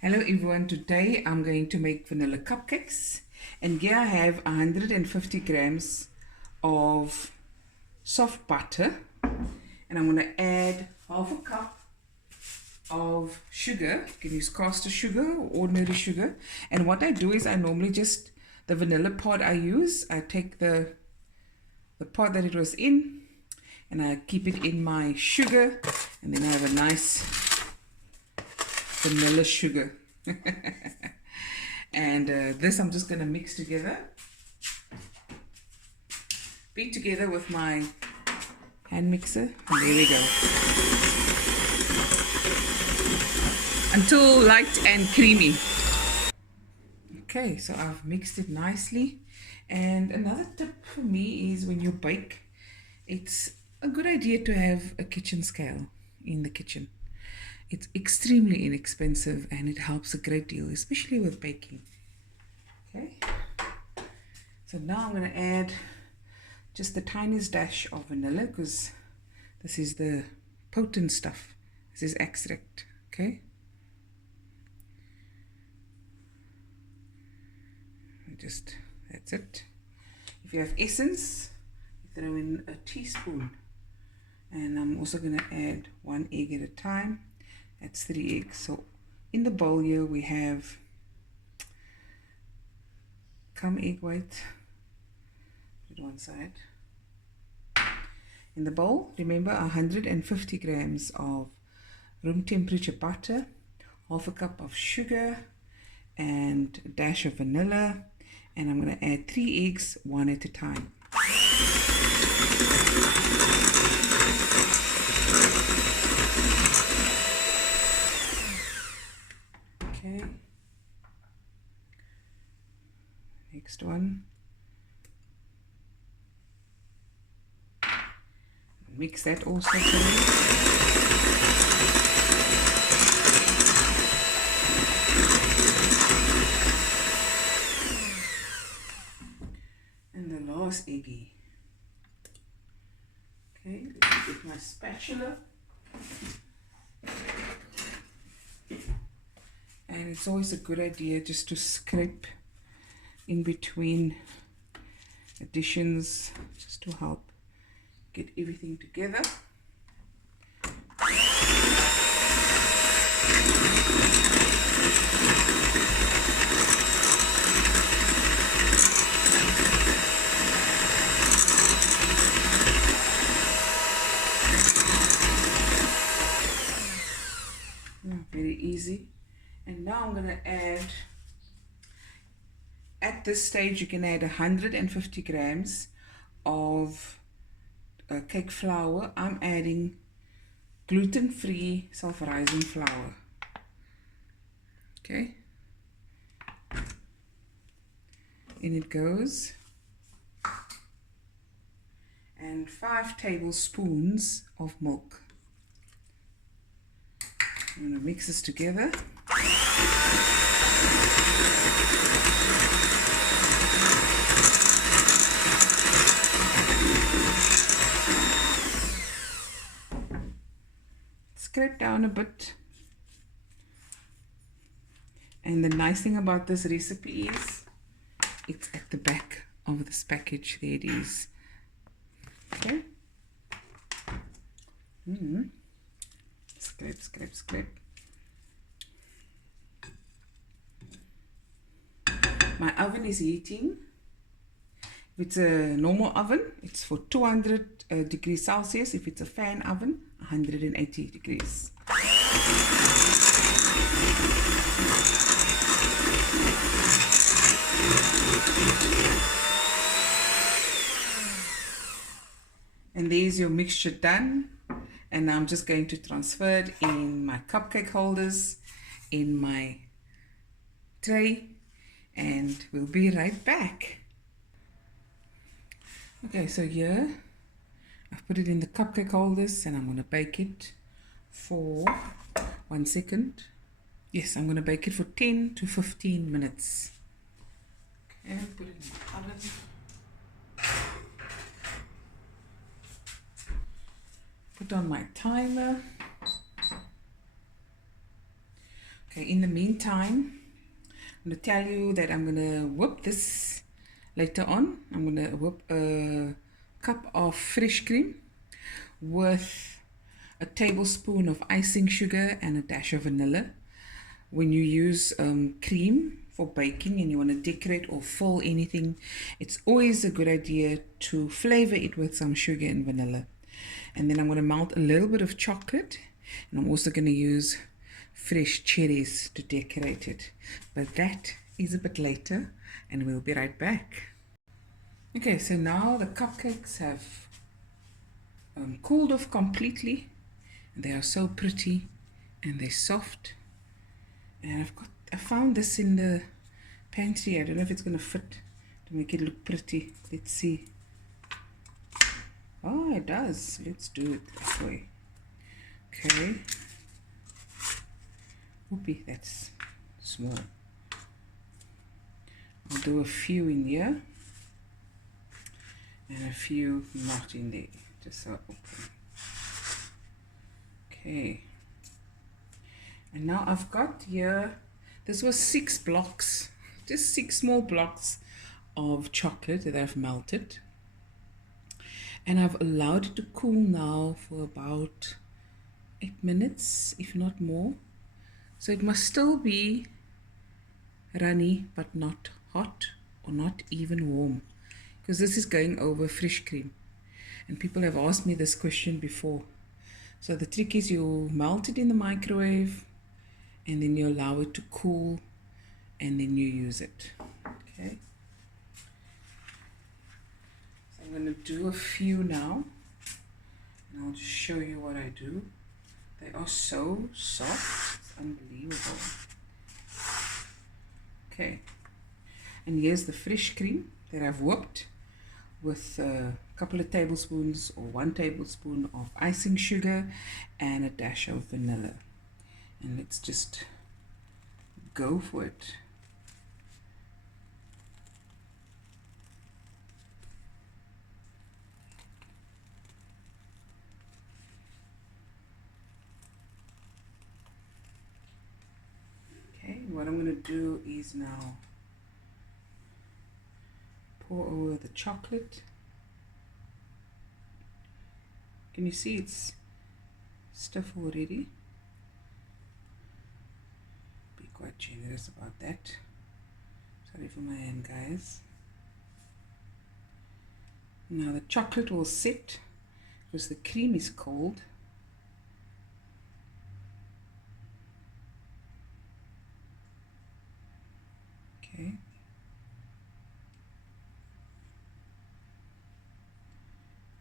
Hello everyone, today I'm going to make vanilla cupcakes, and here I have 150 grams of soft butter, and I'm going to add half a cup of sugar. You can use caster sugar or ordinary sugar, and what I do is I normally just, the vanilla pod I use, I take the pot that it was in and I keep it in my sugar, and then I have a nice vanilla sugar. And this I'm just going to mix together, beat together with my hand mixer, and there we go, until light and creamy. Okay, so I've mixed it nicely. And another tip for me is when you bake, it's a good idea to have a kitchen scale in the kitchen. It's extremely inexpensive and it helps a great deal, especially with baking. Okay, so now I'm going to add just the tiniest dash of vanilla, because this is the potent stuff. This is extract. Okay, that's it. If you have essence, you throw in a teaspoon, and I'm also going to add 1 egg at a time. That's 3 eggs. So in the bowl here we have egg white, put it one side. In the bowl, remember, 150 grams of room temperature butter, half a cup of sugar, and a dash of vanilla, and I'm going to add 3 eggs, one at a time. Okay, next one. Mix that also together. And the last eggy. Okay, let me get my spatula. And it's always a good idea just to scrape in between additions, just to help get everything together. Very easy. And now I'm going to add, at this stage you can add 150 grams of cake flour. I'm adding gluten-free self-rising flour. Okay, in it goes, and 5 tablespoons of milk. I'm going to mix this together. Scrape down a bit. And the nice thing about this recipe is it's at the back of this package. There it is. Okay. Scrape, scrape, scrape. My oven is heating. If it's a normal oven, it's for 200 degrees Celsius. If it's a fan oven, 180 degrees. And there's your mixture done. And now I'm just going to transfer it in my cupcake holders, in my tray, and we'll be right back. Okay, so here I've put it in the cupcake holders, and I'm going to bake it for 1 second. Yes, I'm going to bake it for 10 to 15 minutes. Okay, put it in the oven. Put on my timer. Okay, in the meantime, I'm going to tell you that I'm going to whip this later on. I'm going to whip a cup of fresh cream with a tablespoon of icing sugar and a dash of vanilla. When you use cream for baking and you want to decorate or fill anything, it's always a good idea to flavor it with some sugar and vanilla. And then I'm going to melt a little bit of chocolate, and I'm also going to use fresh cherries to decorate it. But that is a bit later, and we'll be right back. Okay, so now the cupcakes have cooled off completely. They are so pretty and they're soft. And I found this in the pantry. I don't know if it's going to fit to make it look pretty. Let's see. Oh, it does. Let's do it that way. Okay. Whoopee, that's small. I'll do a few in here and a few not in there, just so open. Okay. And now I've got here, this was 6 blocks, just 6 small blocks of chocolate that I've melted. And I've allowed it to cool now for about 8 minutes, if not more. So it must still be runny, but not hot or not even warm, because this is going over fresh cream. And people have asked me this question before. So the trick is you melt it in the microwave and then you allow it to cool and then you use it. Okay. So I'm going to do a few now and I'll just show you what I do. They are so soft, it's unbelievable. Okay, and here's the fresh cream that I've whipped with a couple of tablespoons or 1 tablespoon of icing sugar and a dash of vanilla. And let's just go for it. Okay, what I'm going to do is now pour over the chocolate. Can you see it's stiff already? Be quite generous about that. Sorry for my hand, guys. Now the chocolate will sit because the cream is cold. Okay.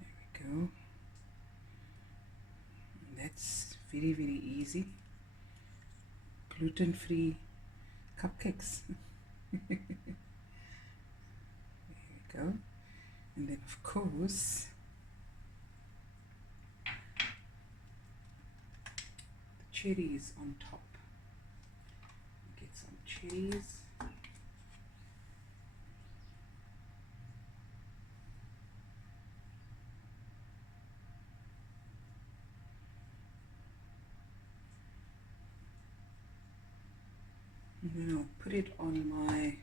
There we go. And that's very, very easy. Gluten-free cupcakes. There we go. And then of course the cherries on top. Get some cherries. And then I'll put it on my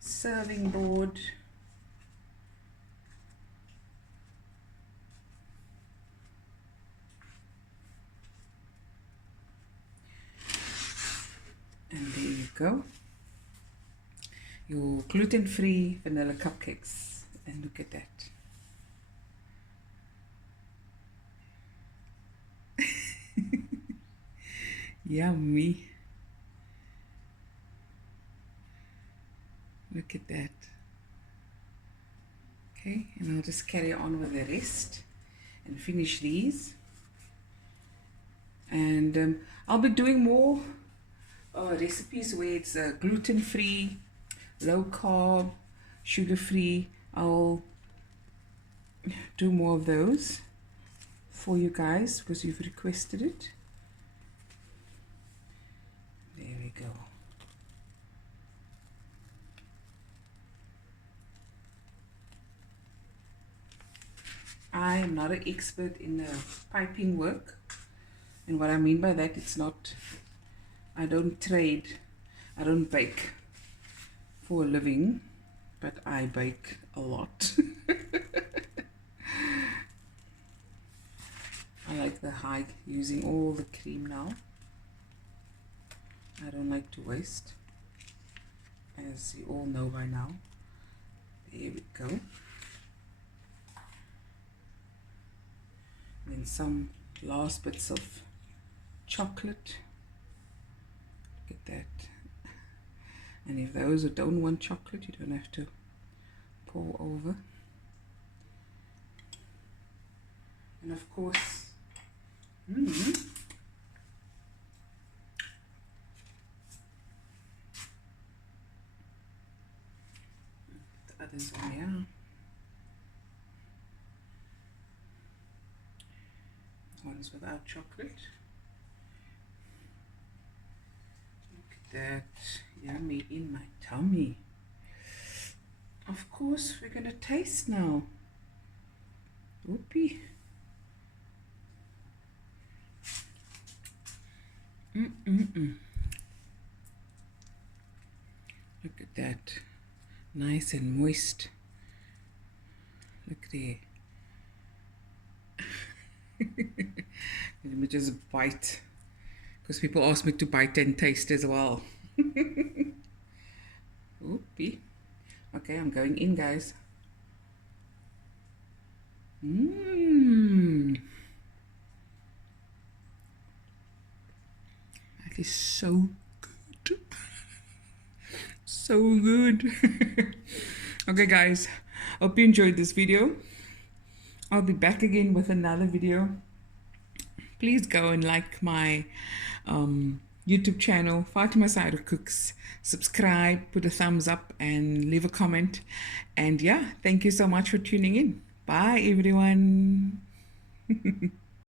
serving board. And there you go. Your gluten-free vanilla cupcakes. And look at that. Yummy. Look at that. Okay, and I'll just carry on with the rest and finish these. And I'll be doing more recipes where it's gluten-free, low carb, sugar-free. I'll do more of those for you guys because you've requested it. There we go. I am not an expert in piping work, and what I mean by that, it's not I don't trade, I don't bake for a living, but I bake a lot. I like the high, using all the cream now. I don't like to waste, as you all know by now. There we go. And then some last bits of chocolate. Look at that. And if those who don't want chocolate, you don't have to pour over. And of course, the others on here. Ones without chocolate. Look at that, yummy in my tummy. Of course, we're gonna taste now. Whoopee. Look at that, nice and moist. Look there. Let me just bite, because people ask me to bite and taste as well. Oopie. Okay, I'm going in, guys. That is so good. So good. Okay, guys, hope you enjoyed this video. I'll be back again with another video. Please go and like my YouTube channel, Fatima Side of Cooks. Subscribe, put a thumbs up, and leave a comment. And yeah, thank you so much for tuning in. Bye, everyone.